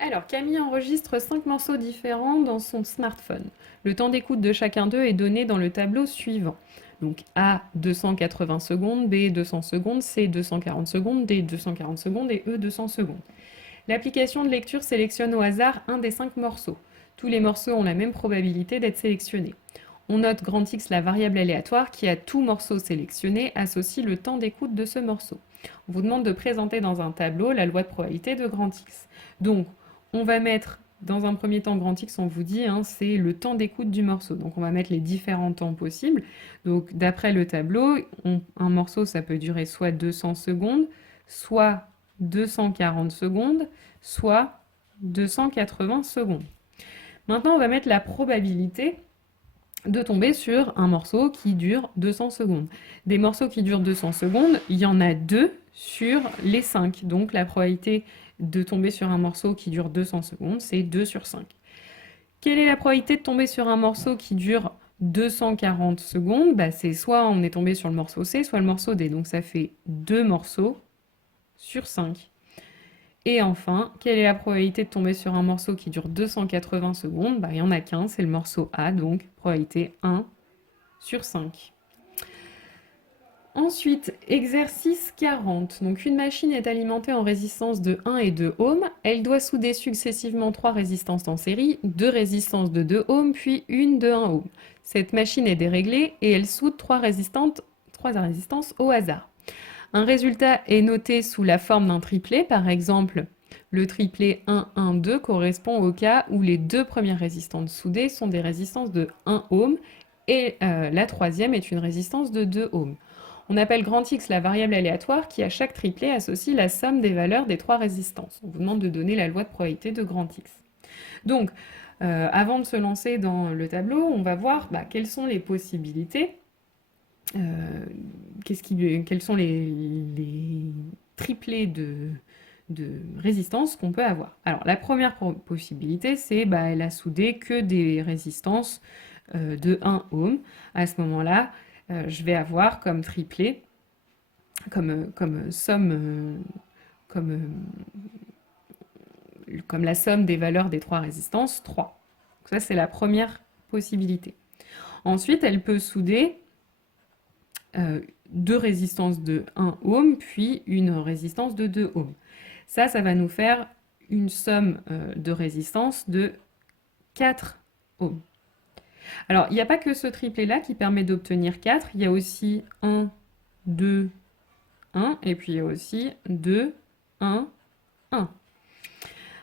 Alors, Camille enregistre 5 morceaux différents dans son smartphone. Le temps d'écoute de chacun d'eux est donné dans le tableau suivant. Donc A 280 secondes, B 200 secondes, C 240 secondes, D 240 secondes et E 200 secondes. L'application de lecture sélectionne au hasard un des 5 morceaux. Tous les morceaux ont la même probabilité d'être sélectionnés. On note grand X la variable aléatoire qui, à tout morceau sélectionné, associe le temps d'écoute de ce morceau. On vous demande de présenter dans un tableau la loi de probabilité de grand X. Donc, on va mettre dans un premier temps grand X, on vous dit, hein, c'est le temps d'écoute du morceau. Donc on va mettre les différents temps possibles. Donc d'après le tableau, un morceau, ça peut durer soit 200 secondes, soit 240 secondes, soit 280 secondes. Maintenant, on va mettre la probabilité de tomber sur un morceau qui dure 200 secondes. Des morceaux qui durent 200 secondes, il y en a 2 sur les 5. Donc la probabilité de tomber sur un morceau qui dure 200 secondes, c'est 2 sur 5. Quelle est la probabilité de tomber sur un morceau qui dure 240 secondes? C'est soit on est tombé sur le morceau C, soit le morceau D. Donc ça fait 2 morceaux sur 5. Et enfin, quelle est la probabilité de tomber sur un morceau qui dure 280 secondes? Il n'y en a qu'un, c'est le morceau A, donc probabilité 1 sur 5. Ensuite, exercice 40. Donc une machine est alimentée en résistance de 1 et 2 ohms. Elle doit souder successivement 3 résistances en série, 2 résistances de 2 ohms, puis une de 1 ohm. Cette machine est déréglée et elle soude 3 résistances au hasard. Un résultat est noté sous la forme d'un triplet, par exemple le triplet 1, 1, 2 correspond au cas où les deux premières résistances soudées sont des résistances de 1 ohm et la troisième est une résistance de 2 ohms. On appelle grand X la variable aléatoire qui, à chaque triplet, associe la somme des valeurs des trois résistances. On vous demande de donner la loi de probabilité de grand X. Donc, avant de se lancer dans le tableau, on va voir quelles sont les possibilités, quels sont les triplets de résistance qu'on peut avoir. Alors, la première possibilité, c'est elle a soudé que des résistances de 1 ohm. À ce moment-là, je vais avoir comme triplet, comme somme, comme la somme des valeurs des trois résistances, 3. Donc ça, c'est la première possibilité. Ensuite, elle peut souder deux résistances de 1 ohm, puis une résistance de 2 ohms. Ça va nous faire une somme de résistance de 4 ohms. Alors, il n'y a pas que ce triplet-là qui permet d'obtenir 4, il y a aussi 1, 2, 1, et puis il y a aussi 2, 1, 1.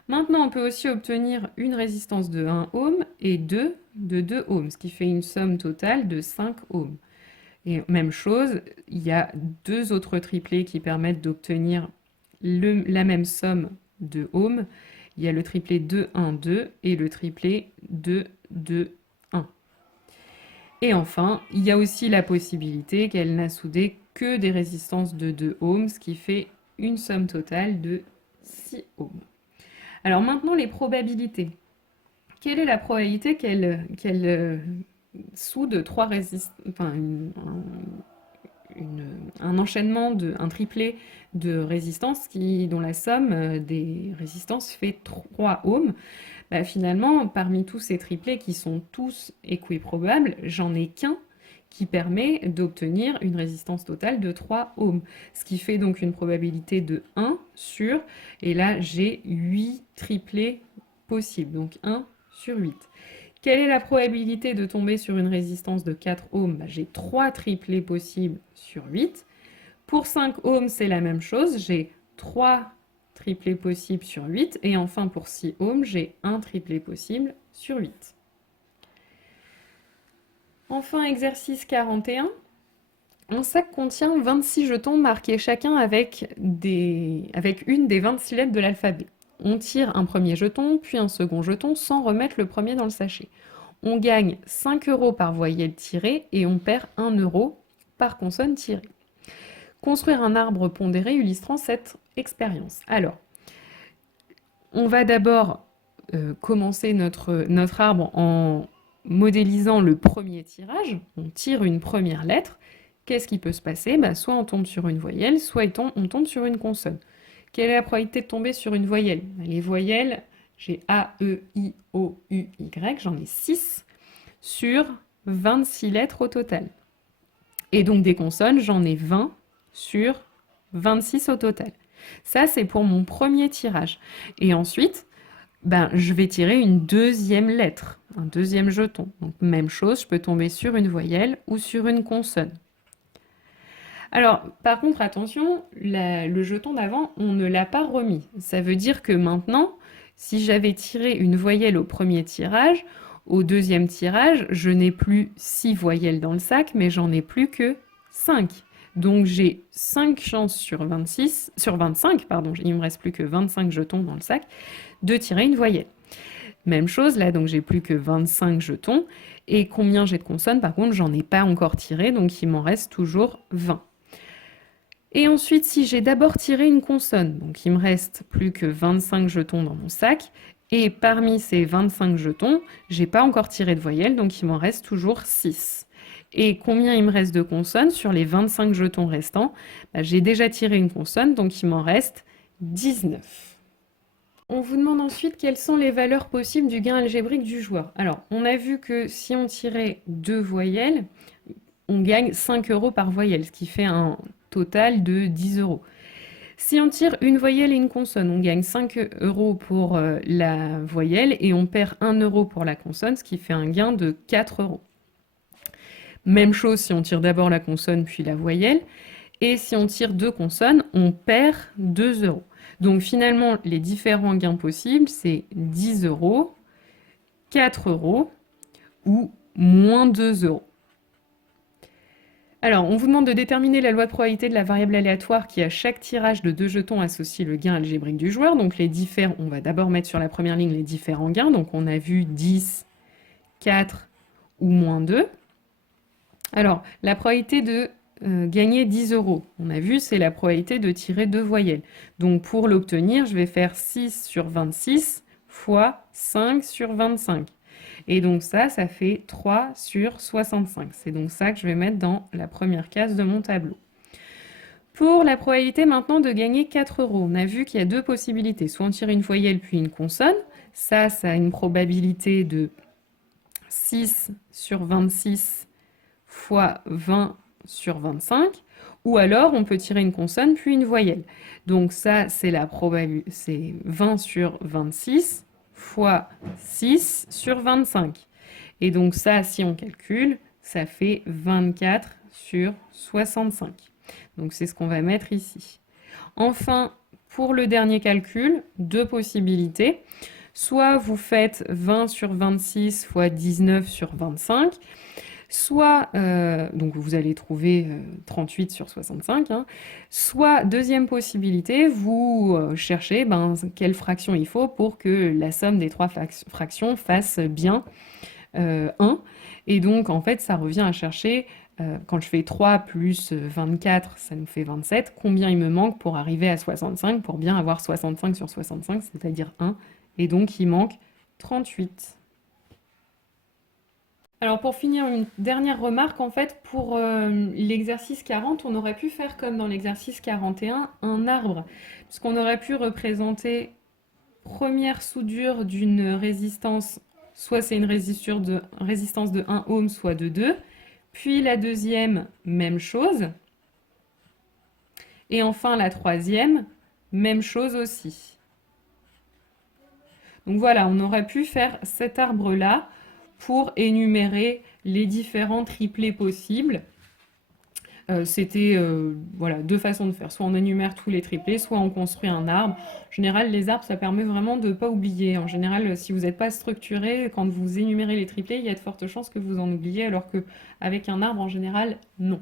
Maintenant, on peut aussi obtenir une résistance de 1 ohm et 2 de 2 ohms, ce qui fait une somme totale de 5 ohms. Et même chose, il y a deux autres triplets qui permettent d'obtenir la même somme de ohms. Il y a le triplet 2, 1, 2 et le triplet 2, 2, 1. Et enfin, il y a aussi la possibilité qu'elle n'a soudé que des résistances de 2 ohms, ce qui fait une somme totale de 6 ohms. Alors maintenant, les probabilités. Quelle est la probabilité qu'elle soude trois résistances, un enchaînement, un triplet de résistances dont la somme des résistances fait 3 ohms? Finalement, parmi tous ces triplets qui sont tous équiprobables, j'en ai qu'un qui permet d'obtenir une résistance totale de 3 ohms. Ce qui fait donc une probabilité de 1 sur, et là j'ai 8 triplets possibles, donc 1 sur 8. Quelle est la probabilité de tomber sur une résistance de 4 ohms? J'ai 3 triplets possibles sur 8. Pour 5 ohms, c'est la même chose, j'ai 3 triplés possibles sur 8. Et enfin, pour 6 ohms, j'ai un triplet possible sur 8. Enfin, exercice 41. Un sac contient 26 jetons marqués chacun avec une des 26 lettres de l'alphabet. On tire un premier jeton, puis un second jeton sans remettre le premier dans le sachet. On gagne 5 € par voyelle tirée et on perd 1 € par consonne tirée. Construire un arbre pondéré illustrant cette expérience. Alors, on va d'abord commencer notre arbre en modélisant le premier tirage. On tire une première lettre. Qu'est-ce qui peut se passer? Soit on tombe sur une voyelle, soit on tombe sur une consonne. Quelle est la probabilité de tomber sur une voyelle? Les voyelles, j'ai A, E, I, O, U, Y, j'en ai 6 sur 26 lettres au total. Et donc des consonnes, j'en ai 20 sur 26 au total. Ça, c'est pour mon premier tirage. Et ensuite, je vais tirer une deuxième lettre, un deuxième jeton. Donc même chose, je peux tomber sur une voyelle ou sur une consonne. Alors, par contre, attention, le jeton d'avant, on ne l'a pas remis. Ça veut dire que maintenant, si j'avais tiré une voyelle au premier tirage, au deuxième tirage, je n'ai plus 6 voyelles dans le sac, mais j'en ai plus que 5. Donc j'ai 5 chances sur 25, pardon, il ne me reste plus que 25 jetons dans le sac, de tirer une voyelle. Même chose là, donc j'ai plus que 25 jetons. Et combien j'ai de consonnes? Par contre, j'en ai pas encore tiré, donc il m'en reste toujours 20. Et ensuite, si j'ai d'abord tiré une consonne, donc il me reste plus que 25 jetons dans mon sac, et parmi ces 25 jetons, j'ai pas encore tiré de voyelle, donc il m'en reste toujours 6. Et combien il me reste de consonnes sur les 25 jetons restants? J'ai déjà tiré une consonne, donc il m'en reste 19. On vous demande ensuite quelles sont les valeurs possibles du gain algébrique du joueur. Alors, on a vu que si on tirait 2 voyelles, on gagne 5 € par voyelle, ce qui fait un total de 10 €. Si on tire une voyelle et une consonne, on gagne 5 € pour la voyelle et on perd 1 € pour la consonne, ce qui fait un gain de 4 €. Même chose si on tire d'abord la consonne puis la voyelle. Et si on tire 2 consonnes, on perd 2 €. Donc finalement, les différents gains possibles, c'est 10 €, 4 € ou moins 2 €. Alors, on vous demande de déterminer la loi de probabilité de la variable aléatoire qui, à chaque tirage de 2 jetons, associe le gain algébrique du joueur. Donc, on va d'abord mettre sur la première ligne les différents gains. Donc, on a vu 10, 4 ou moins 2. Alors, la probabilité de gagner 10 €, on a vu, c'est la probabilité de tirer 2 voyelles. Donc, pour l'obtenir, je vais faire 6 sur 26 fois 5 sur 25. Et donc ça fait 3 sur 65. C'est donc ça que je vais mettre dans la première case de mon tableau. Pour la probabilité maintenant de gagner 4 €, on a vu qu'il y a deux possibilités. Soit on tire une voyelle puis une consonne. Ça a une probabilité de 6 sur 26 fois 20 sur 25. Ou alors on peut tirer une consonne puis une voyelle. Donc ça, c'est 20 sur 26 fois 6 sur 25. Et donc ça, si on calcule, ça fait 24 sur 65. Donc c'est ce qu'on va mettre ici. Enfin, pour le dernier calcul, deux possibilités. Soit vous faites 20 sur 26 fois 19 sur 25, soit, donc vous allez trouver 38 sur 65, hein. Soit, deuxième possibilité, vous cherchez quelle fraction il faut pour que la somme des trois fractions fasse bien 1. Et donc, en fait, ça revient à chercher, quand je fais 3 plus 24, ça nous fait 27. Combien il me manque pour arriver à 65, pour bien avoir 65 sur 65, c'est-à-dire 1. Et donc, il manque 38. Alors pour finir, une dernière remarque, en fait, pour l'exercice 40, on aurait pu faire comme dans l'exercice 41, un arbre, puisqu'on aurait pu représenter première soudure d'une résistance, soit c'est une résistance de 1 ohm, soit de 2, puis la deuxième, même chose, et enfin la troisième, même chose aussi. Donc voilà, on aurait pu faire cet arbre-là pour énumérer les différents triplés possibles. C'était voilà, deux façons de faire. Soit on énumère tous les triplés, soit on construit un arbre. En général, les arbres, ça permet vraiment de ne pas oublier. En général, si vous n'êtes pas structuré, quand vous énumérez les triplés, il y a de fortes chances que vous en oubliez, alors qu'avec un arbre, en général, non.